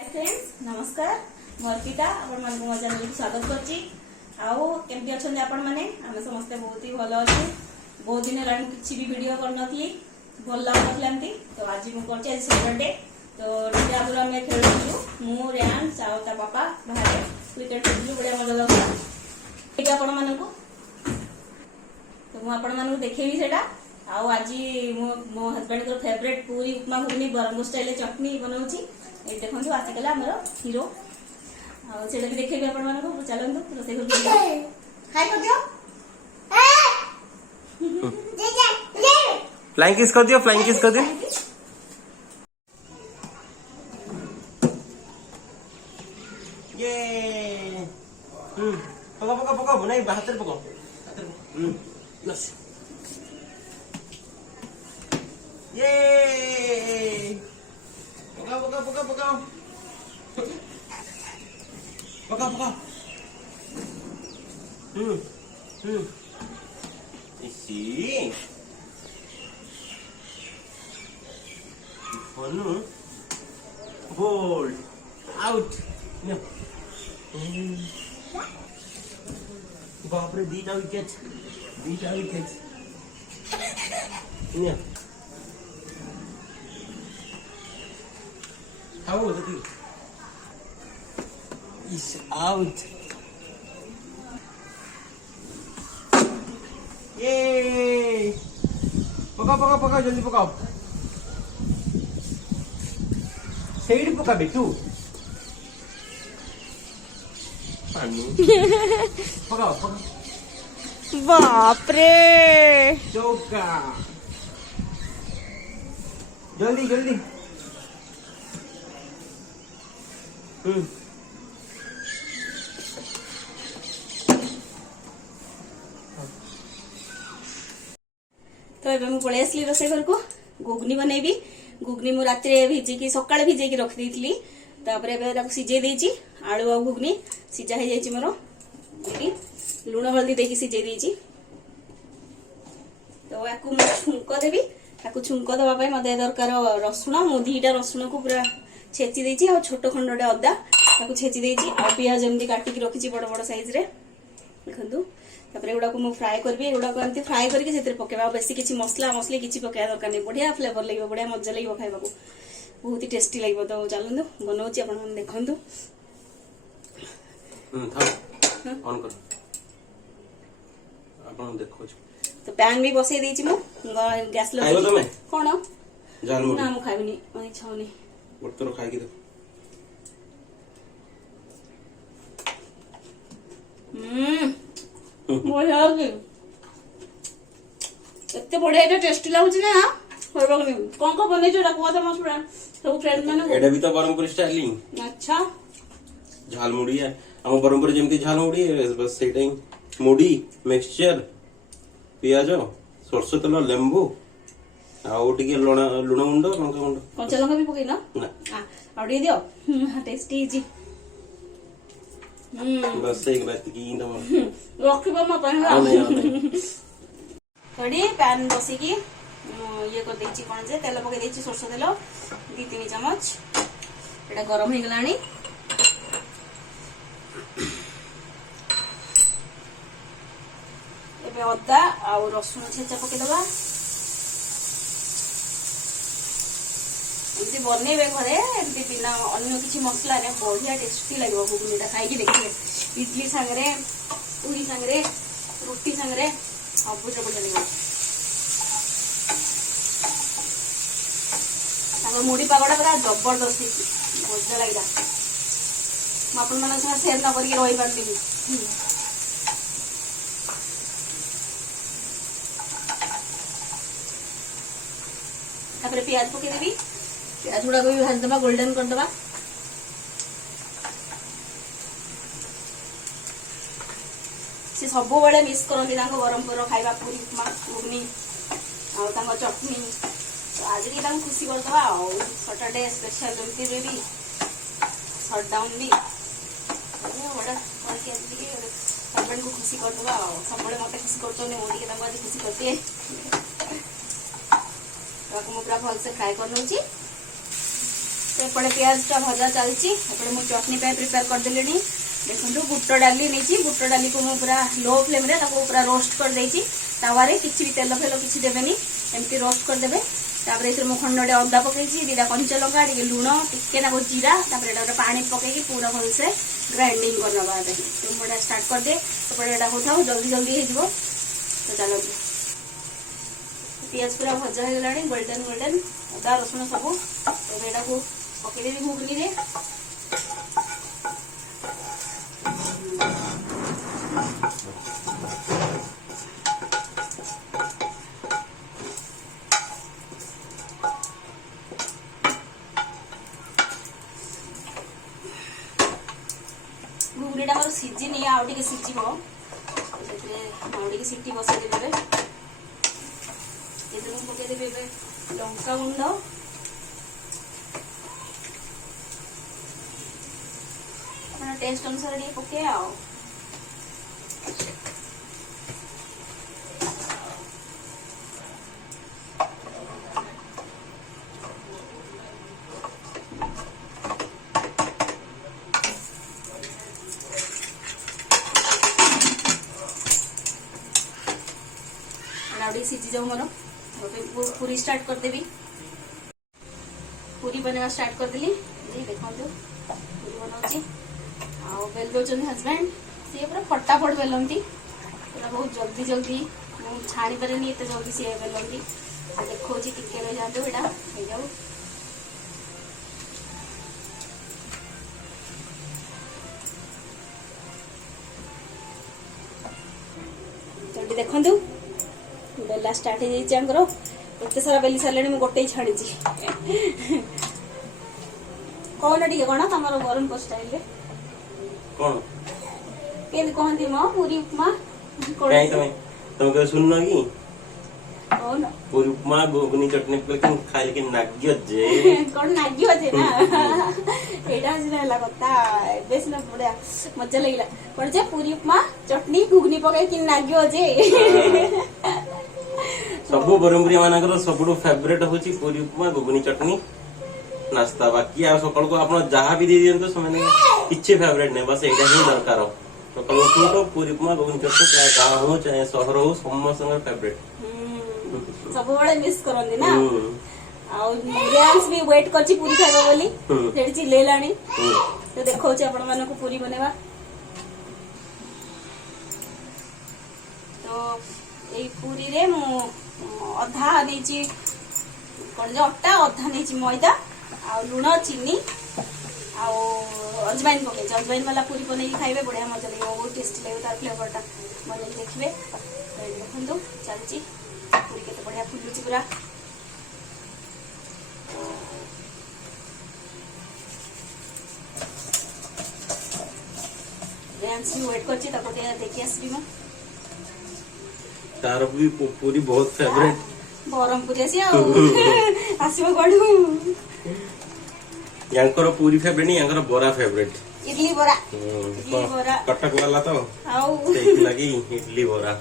Friends नमस्कार मु अर्पिता आपण मन मो चैनल को स्वागत करची आउ केमती अछन आपण माने हम समस्त बहुत ही भलो अछि बहुत दिन हेलानी किछि भी वीडियो करनथली भल लागथलांती तो आज मु करची आज सैटरडे तो टिके आगु हम खेलु मु रेहान चाओ ता पापा बाहर क्रिकेट खेलु बडे मजा लागला ठीक आपण माने को तो मु आपण माने को देखेबी सेटा आउ आज मो हस्बैंड को फेवरेट पूरी उपमा घुगनी बरंगो स्टाइल चटनी बनाउची ये देखो आसिकला आमर हीरो आगे भी देखेबी आपण मानको चलंतु रोसे हाय कर दियो फ्लाइंग किस कर दियो फ्लाइंग किस कर दियो ये पका पका पका नहीं हाथ पका यस ये पका पका पका पका पका पका इसी फनु बोल्ड आउट बाप रे दीटा wicket How was it? Is out. Yay! पका जल्दी पकाओ सेड पका बेटू पकाओ बाप रे चौका जल्दी तो एबे मु पळे आसली रोसे घर को घुगनी बनेबी घुगनी मु रात्रे भिजेकी सकाळे भिजेकी रख देइतली तापरे एबे ताको सिजे देइची आलू आ घुगनी सिजा हे जाइची मोर देकी लूण हळदी देकी सिजे देइची तो याकू मु छुंको देबी ताकू छुंको दबा पय मते दरकार रसुण मु दीटा रसुण को पूरा छेची देइची आ छोटो खंडटे अदा ताकू छेची देइची आ पियाज एमदी काटी की रखिची बड़ बड़ साइज रे देखंतु तापरे एगुडा को मु फ्राई करबी एगुडा को एमती फ्राई करके सेतिर पकेबा बेसी किछि मसला मसली किछि पकेया दरकार नै बढ़िया फ्लेवर लागबो बढ़िया मजा लागबो खाइबा को बहुत ही टेस्टी लागबो तो चलंदु बनाउची आपण मन देखंतु ऑन कर आपण देखो तो पैन भी बसई देइची मु गैस लगा खाइबो तमे कोन जालमुड़ी ना मु खाइबनी मने छौनी बर्तन खाइ के देखो बढ़िया एते बढ़िया एटा टेस्टी लागुची ना होरबक नै कोन बनै छोटा को त मस सब फ्रेंड माने एडा भी तो बरमपुर स्टाइलिंग अच्छा झालमुड़ी है हम बरमपुर जेमती झालमुड़ी बस सेटा ही मुड़ी मिक्सचर पियाज सरसो तेल लेंबू आउ टिके लुण गुंड लंका गुंड कंचा लंका भी पकई ना आ दे दियो टेस्टी जी बस एक बात की दम रखिबो म पहला थोड़ी पैन बसी की ये कर देची कोन जे तेल पके देची सरसो तेल 2-3 चम्मच एटा गरम हे गलानी एबे अदा आ रसुन छेचा पके दबा एमती बनेबे घरे एमती बिना अन्य किछि मसला रे बढ़िया टेस्टी लागबो घुगनीटा खाइ की देखिबे इडली संगरे पूरी संगरे रोटी संगरे सब जो बढ़िया लागबो ताको मुड़ी पागड़ा पूरा जबरदस्त मजा लागला म आपन मन से शेयर न करी रही पारली तापरे प्याज पके देबी प्याज गुड़ा को भी भाज दबा गोल्डन कर दबा से सब बड़े मिस करती बरमपुर खाइबा पूरी उपमा घुगनी आ चटनी तो आज भी खुशी करदबा सैटरडे स्पेशल जमती भी सटडाउन भी हस्बैंड को खुशी करदबा सब मत खुशी कर खुशी करते पूरा भल से फ्राए कर नौची एपटे प्याज का भजा चलती एपटे मुझे चटनी प्रिपेयर करदे देखो बुट डाली नहीं बुट डाली को पूरा लो फ्लेम रे पूरा रोस्ट कर देती तावारे किसी भी तेल फेल किसी देवेनि एमती रोस्ट करदे मुझे खंडे अदा पकई दीटा कंचा लंका टे लुण टिके ना जीरा पानी पकईकी पूरा भलसे ग्राइंडिंग करदे तो मुझे स्टार्ट करदे एपटे होता जल्दी जल्दी हो तो चलो पियाज पूरा भजा हो गलानी गोल्डन गोल्डन अदा रसुण सब एटा को पकईदेवी घुगनी रे घुगनीटा मोर सीझी आउ टे सीझ सीटी बसईदेवी पकईदेवी लंका गुंड टेस्ट अनुसार टे पके सीझी जाऊ मोर पूरी स्टार्ट करदेवी पूरी बनवा स्टार्ट करदेली देखो पूरी बनाऊँ बेल दौरान हजबैंड सी पूरा फटाफट बेलती पूरा बहुत जल्दी जल्दी छाणी पारे एत जल्दी सी बेलती देखो टिके रही जातु यहाँ हो जाऊ तो देखु बेला स्टार्ट हो एत सारा बेली सारे मुझे गोटे छाड़ी कौन टे कौन तुम ब्रह्मपुर स्टाइल कौन केंद्र कहती मो पूरी उपमा तुम सुन कि कौन पूरी उपमा घुगनी चटनी खाइल के नाग्य जे कौन नाग्य जे ना एटा सिना कथा बेस ना बड़ा मजा लगिला कौन जे पूरी उपमा चटनी घुगनी पकाई कि नाग्य जे सबु ब्रह्मपुरी मानकर सबुठु फेवरेट होची पूरी उपमा घुगनी चटनी नास्ता बाकी आ सकाल को आप जहाँ भी दे दियंतो समय किसी फेवरेट नहीं बस यहाँ ही दरकार सकाल उठू तो पूरी उपमा घुगनी चटनी चाहे गाँव हो चाहे सहर हो समस्त फेवरेट सब मिस करंदी ना रियांस भी वेट करची पूरी खाइबा बोली सेठी चिल्लेलानी तो देखो आपण मानको को पूरी बनेवा तो ए पूरी रे मु अधा नेची कोन जे अट्टा अधा नेची मैदा आ लुण चीनी अजवाइन पकई अजवाइन वाला पूरी बन खाइबे बढ़िया मजा लगे बहुत टेस्टी लगे तार फ्लेवरटा बन देखिए देखो चलती पूरी केते बढ़िया फुलुची पूरा रेंस भी वेट करची तको देखि आसबी म तार भी पूरी बहुत फेवरेट ब्रह्मपुरी आसी आसबो कोडू यांकर पूरी फेवरेट नहीं यांकर बोरा फेवरेट इडली बोरा कटक वाला तो आउ लगी इडली बोरा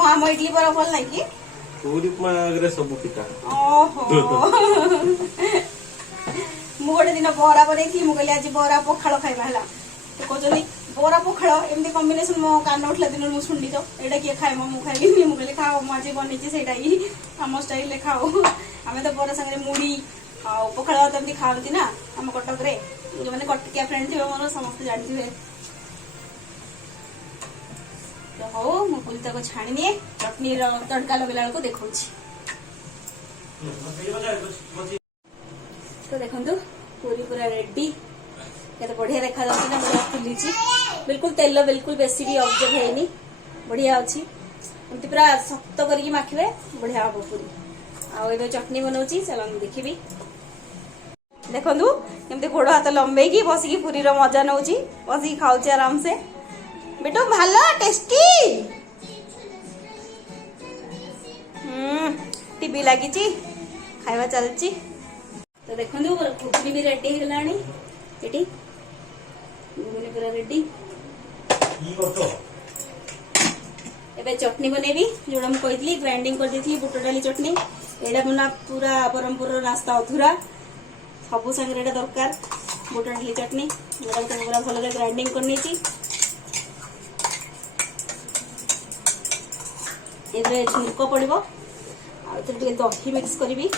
हाँ मो इडली बोरा भल लागी पूरी उपमा सब पिता ओहो मु गोटे दिन बोरा बनई मु कहली आज बोरा पखाड़ खाइबा हला तो कहजनी बोरा पखाड़ एमती कॉम्बिनेशन मो कान उठला दिन मु सुंडी तो एटा के खाइ मु खाइबी मु कहली खाओ मु आज बनेची सेटा ही हम स्टाइल ले खाओ हमें तो बोरा संगे मुड़ी आ पखाड़ तमती खावती ना हम कटक रे जो माने कटकिया फ्रेंड थी मोर समस्त जानती है तो हो मु पूरी तक छाणी निए चटनी तड़का लगेला को देखौछि तो देखंतु पूरी पूरा रेडी केते बढ़िया देखा जाउछि ना बढ़िया फुलीछि बिल्कुल तेल बिल्कुल बेसी भी ऑब्जर्व हेनी बढ़िया अछि एमती पूरा सख्त करके माखिबे बढ़िया हो पूरी आ एबे चटनी बनौछि चलो देखिबी देखंतु केमती गोड़ हाथ लंबे की बसिकी पूरी रो मजा नौछि बसिकी खाउछि आराम से बेटो भालो टेस्टी टीवी लगी खाଇବା चलची तो देखंतु घुगनी भी रेडी हेलानी एटी घुगनी पूरा रेडी एबे चटनी बनेबी जोड़ा मु कहितली ग्राइंडिंग कर देथली बुट डाली चटनी एडा बना पूरा ब्रह्मपुर नास्ता अधूरा सब संगे दरकार बुट डाली चटनी पूरा भल ग्राइंडिंग करनी झुंक पड़ो दही मिक्स करी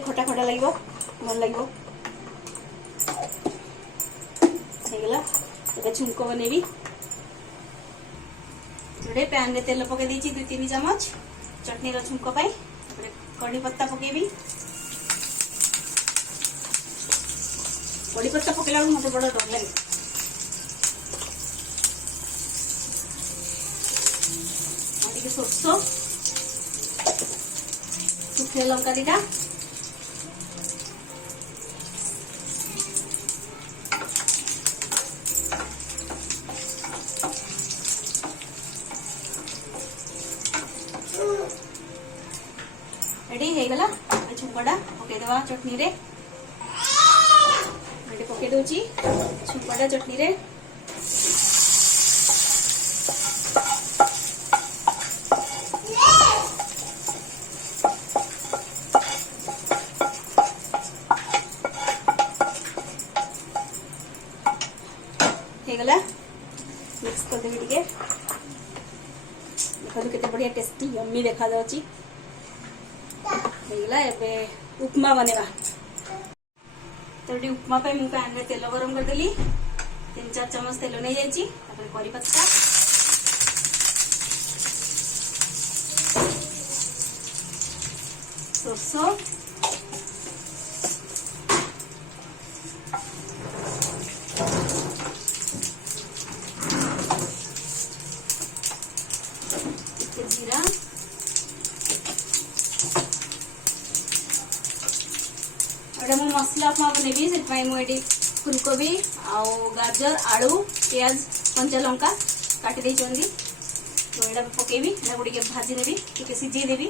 खटा खटा लगे भल लगे झुंक बनैबी जोड़े पैन में तेल पकई देती 2-3 चम्मच चटनी झुंक कड़ी पत्ता पकेबी कड़ी पत्ता पकेला मत बड़ा डर लगे सोर्स शुखिला लंका दीटा रेडी हेगला छुंकटा पकईदेवा चटनी रे पकई दूची छुंकटा चटनी रे हेगला मिक्स कर देबी टिके देखो केते बढ़िया टेस्टी यम्मी देखा जाउची हेगला एबे उपमा बनेबा तो उपमा पे मु पैन में तेल गरम कर देली 3-4 चम्मच तेल नहीं जाइची तापर करी पत्ता सरसों जीरा एटा मु मसला उपमा बनेबी से मुझे फुलकोबी आउ गाजर आलू प्याज कंचा लंका काटी दे तो यहाँ पकेबी टे भाजी देवी टे सीझे देवी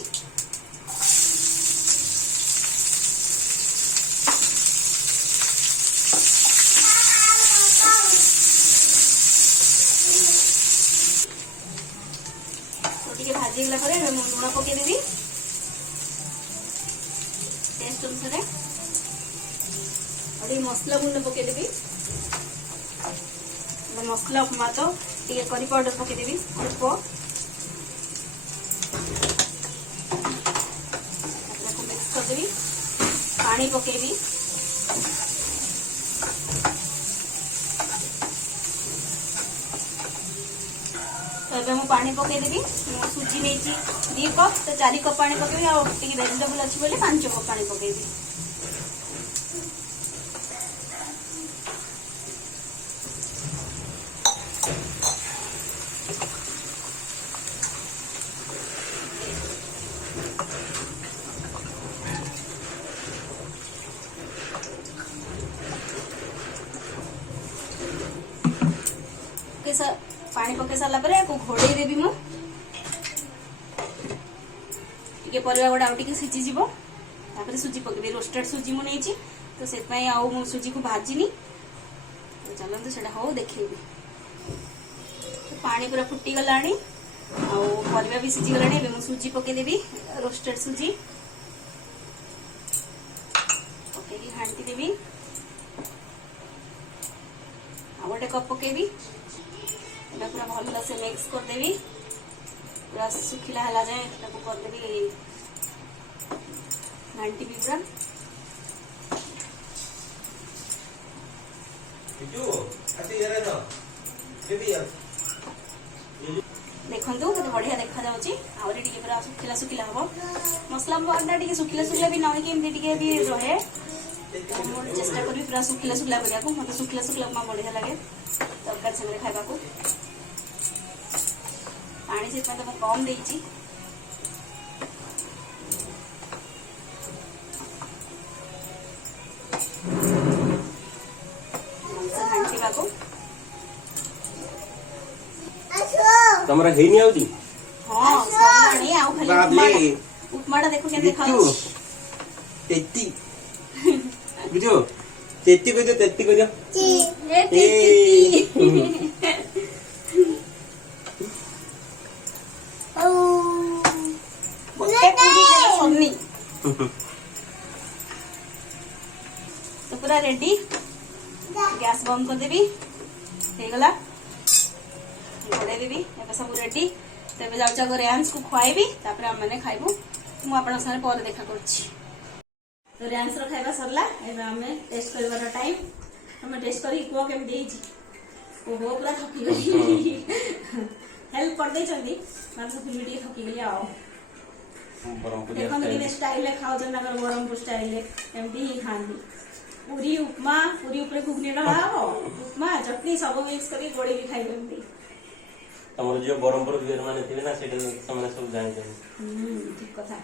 भाजी गला लुण पकईदेवी टेस्ट अनुसार और मसला गुंड पकईदेवी मसला उपमा तो टे करी पाउडर पकईदेवी अल्प मिक्स करदेवी पानी पकईबी तो मु पानी पकईदेवी सुजी नहीं 2 कप तो 4 कप पानी पकईबी आ वेजिटेबल अच्छी बोले 5 कप पानी पकईबी पानी पकई सारा घोड़े देवी मु परिवा गुड़ा सीझी सुजी पकईदेवी रोस्टेड सुजी मु नहीं तो से मु सुजी को भाजिनी तो चलते से हो देखी पानी पूरा फुटी गला परिवा भी सीझी गला मु सुजी पकईदेवी रोस्टेड सुजी पकई घाटी देवी आ गोटे कप पकईबी पूरा भल से मिक्स करदेवी पूरा सुखिला हला जाए करदेवी घाटी भी पूरा देखो केते बढ़िया देखा जाउची आउरी टिके पूरा सुखिला सुखिला हबो मसला बड़ा टिके सुखिला सुखिला भी नई के टिके भी रहे चेष्टा करी पूरा सुखिला सुखिला करिया को मते सुखिला सुखिला उपमा बढ़िया लगे तरकारी संगे खाइबा को पानी से तो कम देची तमरा हेनी आउदी हां सलाणी आउ खाली उपमाटा देखो के देखाउ तेत्ती बुझो तेत्ती को दे तेत्ती को दे ए गोटे पूरी खाइले सरनी तो पूरा रेडी गैस बंद कर देबी हे गला घोड़े देबी एबे सब रेडी तेबे जाउचा को रेंस को खुआइबी तापर हम माने खाइबू मु आपन संगे पर देखा करछि तो रेंस रो खाइबा सरला एबे हमें टेस्ट करबार टाइम हमें टेस्ट करी को केम देइछि ओहो पूरा थकी गई हेल्प कर दे चंदी मार सब फिर भी थकी गई आओ देखो किने स्टाइल ले खाओ जन अगर ब्रह्मपुर स्टाइल ले एमडी ही खांदी पूरी उपमा पूरी ऊपर घुगनी लगाओ उपमा चटनी सब मिक्स करके गोड़ी भी खाइ लेंदी हमर जो ब्रह्मपुर बियर माने थिबे ना सेटा हमने सब जानि जानि ठीक कथा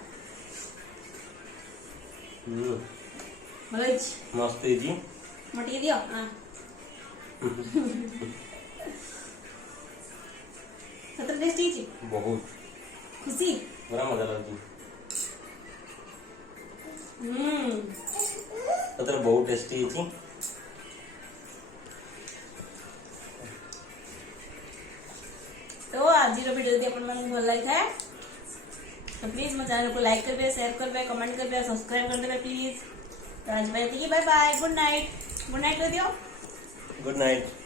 मलैछ मस्त जी मटी दियो हां सत्र टेस्टी छी बहुत खुशी बड़ा मजा लागी सत्र बहुत टेस्टी छी तो आज वीडियो यदि अपन मन भल लगी था तो प्लीज मो चैनल को लाइक करबे शेयर करबे कमेंट करबे सब्सक्राइब कर देबे प्लीज तो आज बाय बाय गुड नाइट कर दियो गुड नाइट